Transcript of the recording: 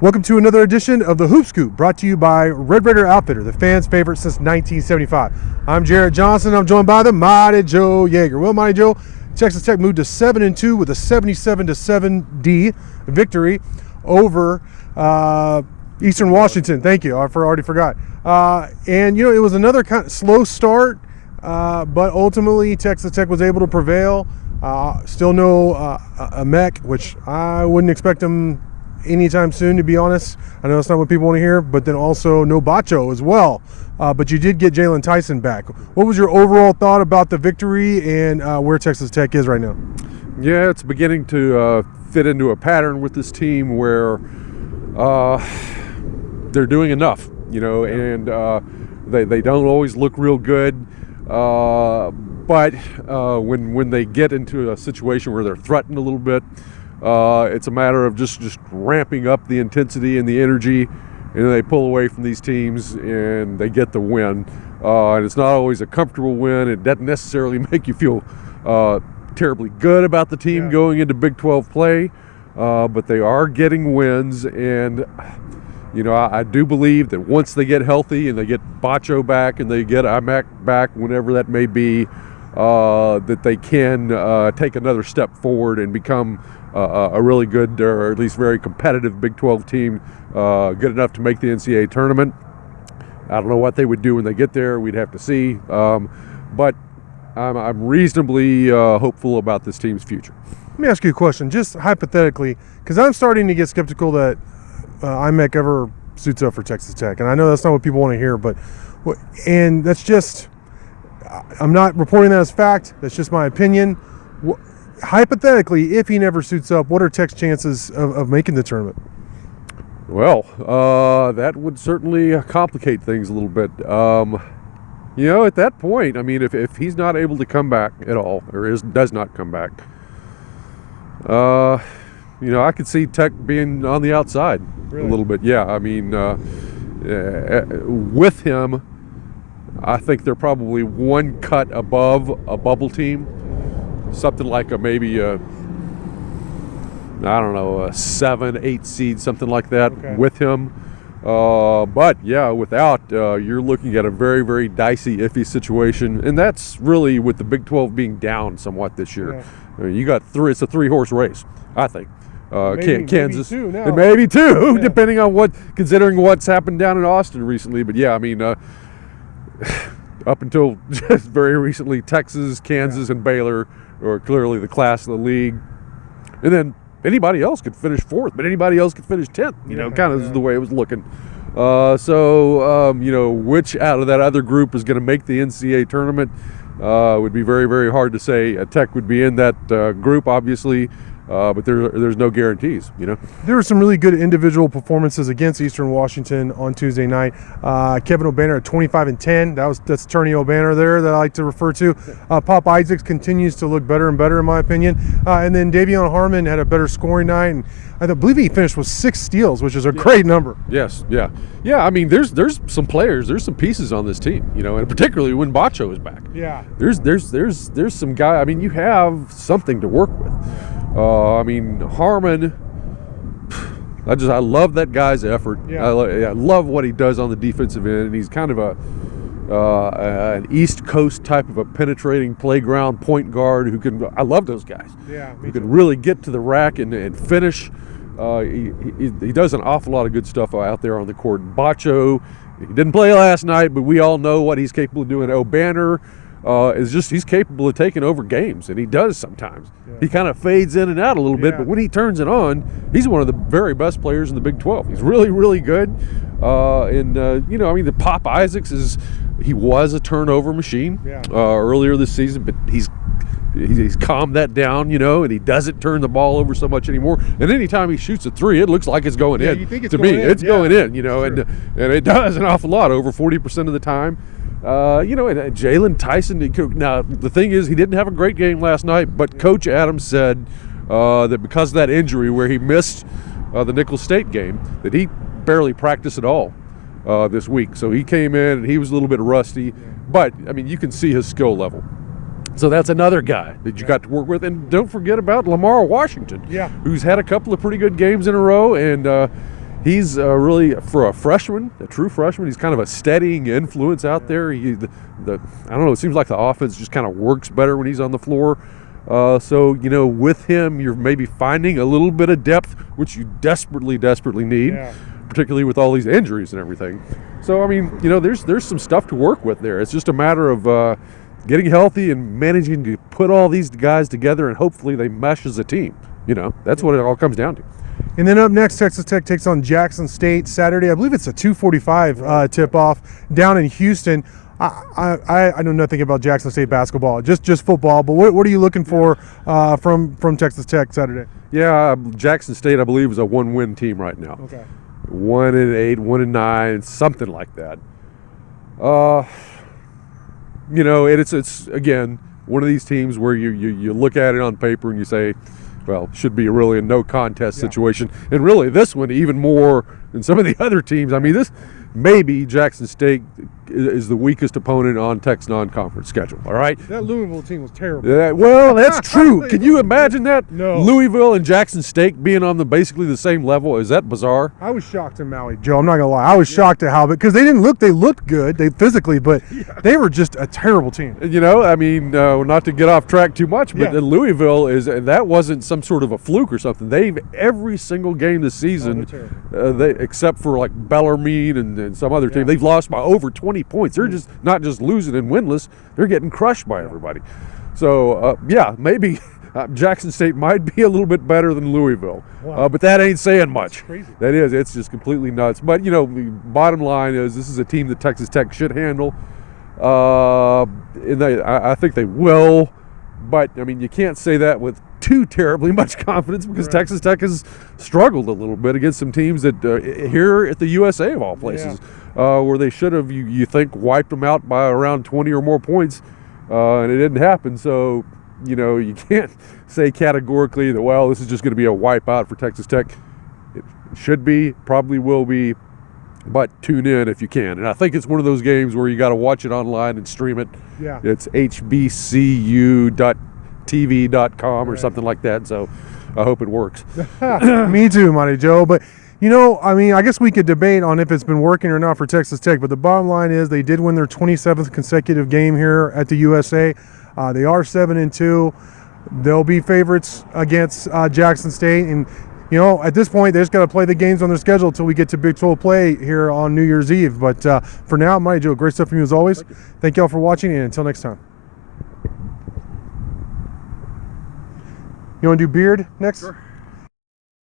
Welcome to another edition of the Hoop Scoop, brought to you by Red Raider Outfitter, the fans' favorite since 1975. I'm Jared Johnson. I'm joined by the Mighty Joe Yeager. Well, Mighty Joe, Texas Tech moved to 7-2 with a 77-7 victory over Eastern Washington. Thank you. I already forgot. And it was another kind of slow start, but ultimately Texas Tech was able to prevail. Still no Amek, which I wouldn't expect him anytime soon, to be honest. I know that's not what people want to hear, but then also no Bacho as well. But you did get Jalen Tyson back. What was your overall thought about the victory and where Texas Tech is right now? Yeah, it's beginning to fit into a pattern with this team where they're doing enough, and they don't always look real good. But when they get into a situation where they're threatened a little bit, it's a matter of just ramping up the intensity and the energy, and they pull away from these teams and they get the win. And it's not always a comfortable win. It doesn't necessarily make you feel terribly good about the team going into Big 12 play, but they are getting wins. And I do believe that once they get healthy and they get Bacho back and they get Imac back, whenever that may be, that they can take another step forward and become a really good, or at least very competitive Big 12 team, good enough to make the NCAA tournament. I don't know what they would do when they get there. We'd have to see. But I'm reasonably hopeful about this team's future. Let me ask you a question, just hypothetically, because I'm starting to get skeptical that IMEC ever suits up for Texas Tech. And I know that's not what people want to hear, and that's just, I'm not reporting that as fact. That's just my opinion. Hypothetically, if he never suits up, what are Tech's chances of making the tournament? Well, that would certainly complicate things a little bit. At that point, I mean, if he's not able to come back at all, or does not come back, I could see Tech being on the outside a little bit. Yeah, I mean, with him, I think they're probably one cut above a bubble team. Something like maybe a 7-8 seed, something like that, with him. But yeah, without, you're looking at a very, very dicey, iffy situation, and that's really with the Big 12 being down somewhat this year. Yeah. I mean, you got it's a 3-horse race, I think. Kansas, maybe two now. And maybe two, depending on considering what's happened down in Austin recently. But yeah, I mean, up until just very recently, Texas, Kansas, and Baylor are clearly the class of the league. And then anybody else could finish fourth, but anybody else could finish 10th, is the way it was looking. Which out of that other group is going to make the NCAA tournament would be very, very hard to say. Tech would be in that group, obviously. But there's no guarantees, There were some really good individual performances against Eastern Washington on Tuesday night. Kevin Obanor at 25-10. That's Turney Obanor there that I like to refer to. Pop Isaacs continues to look better and better, in my opinion. And then Davion Harmon had a better scoring night, and I believe he finished with 6 steals, which is a great number. Yes, yeah. I mean, there's some players, there's some pieces on this team, and particularly when Bacho is back. Yeah. There's some guy. I mean, you have something to work with. Harmon, I love that guy's effort. Yeah. I love what he does on the defensive end, and he's kind of an East Coast type of a penetrating playground point guard I love those guys. Yeah, who can really get to the rack and finish. He does an awful lot of good stuff out there on the court. Bacho, he didn't play last night, but we all know what he's capable of doing. Obanor he's capable of taking over games, and he does sometimes. Yeah. He kind of fades in and out a little bit, but when he turns it on, he's one of the very best players in the Big 12. He's really, really good. The Pop Isaacs he was a turnover machine earlier this season, but he's calmed that down, and he doesn't turn the ball over so much anymore. And anytime he shoots a 3, it looks like it's going in. You think it's to going me, in. it's going in, Sure. and it does an awful lot, over 40% of the time. And Jalen Tyson. Now the thing is, he didn't have a great game last night, but Coach Adams said that because of that injury where he missed the Nicholls State game, that he barely practiced at all this week. So he came in and he was a little bit rusty, but I mean, you can see his skill level. So that's another guy that you got to work with. And don't forget about Lamar Washington, who's had a couple of pretty good games in a row. And he's really, for a freshman, a true freshman, he's kind of a steadying influence out there. I don't know, it seems like the offense just kind of works better when he's on the floor. So, with him, you're maybe finding a little bit of depth, which you desperately need, particularly with all these injuries and everything. So, I mean, there's some stuff to work with there. It's just a matter of getting healthy and managing to put all these guys together, and hopefully they mesh as a team. That's what it all comes down to. And then up next, Texas Tech takes on Jackson State Saturday. I believe it's a 2:45 tip-off down in Houston. I know nothing about Jackson State basketball, just football. But what are you looking for from Texas Tech Saturday? Yeah, Jackson State, I believe, is a 1-win team right now. Okay. 1-8, 1-9, something like that. It's again one of these teams where you look at it on paper and you say, well, should be really a no contest situation. And really, this one even more than some of the other teams. I mean, this maybe Jackson State is the weakest opponent on Tech's non-conference schedule. All right. That Louisville team was terrible. Well, that's true. Can you imagine that? No. Louisville and Jackson State being on basically the same level. Is that bizarre? I was shocked in Maui, Joe. I'm not gonna lie. I was shocked at how, because they looked good, physically, but they were just a terrible team. I mean, not to get off track too much, but Louisville that wasn't some sort of a fluke or something. They've every single game this season, except for like Bellarmine and some other team, they've lost by over 20 points. They're just not just losing and winless; they're getting crushed by everybody. So maybe Jackson State might be a little bit better than Louisville, but that ain't saying much. That is, it's just completely nuts. But the bottom line is, this is a team that Texas Tech should handle, and I think they will. But I mean, you can't say that with too terribly much confidence, because Texas Tech has struggled a little bit against some teams that here at the USA of all places, where they should have, you think, wiped them out by around 20 or more points, and it didn't happen. So you can't say categorically that, well, this is just going to be a wipeout for Texas Tech. It should be, probably will be, but tune in if you can. And I think it's one of those games where you got to watch it online and stream it. Yeah. It's hbcu.tv.com or something like that. So I hope it works. Me too, Monty Joe. But I mean, I guess we could debate on if it's been working or not for Texas Tech. But the bottom line is, they did win their 27th consecutive game here at the USA. They are 7-2. They'll be favorites against Jackson State, and at this point, they just got to play the games on their schedule until we get to Big 12 play here on New Year's Eve. But for now, Monty Joe, great stuff from you as always. Thank you all for watching, and until next time. You want to do beard next? Sure.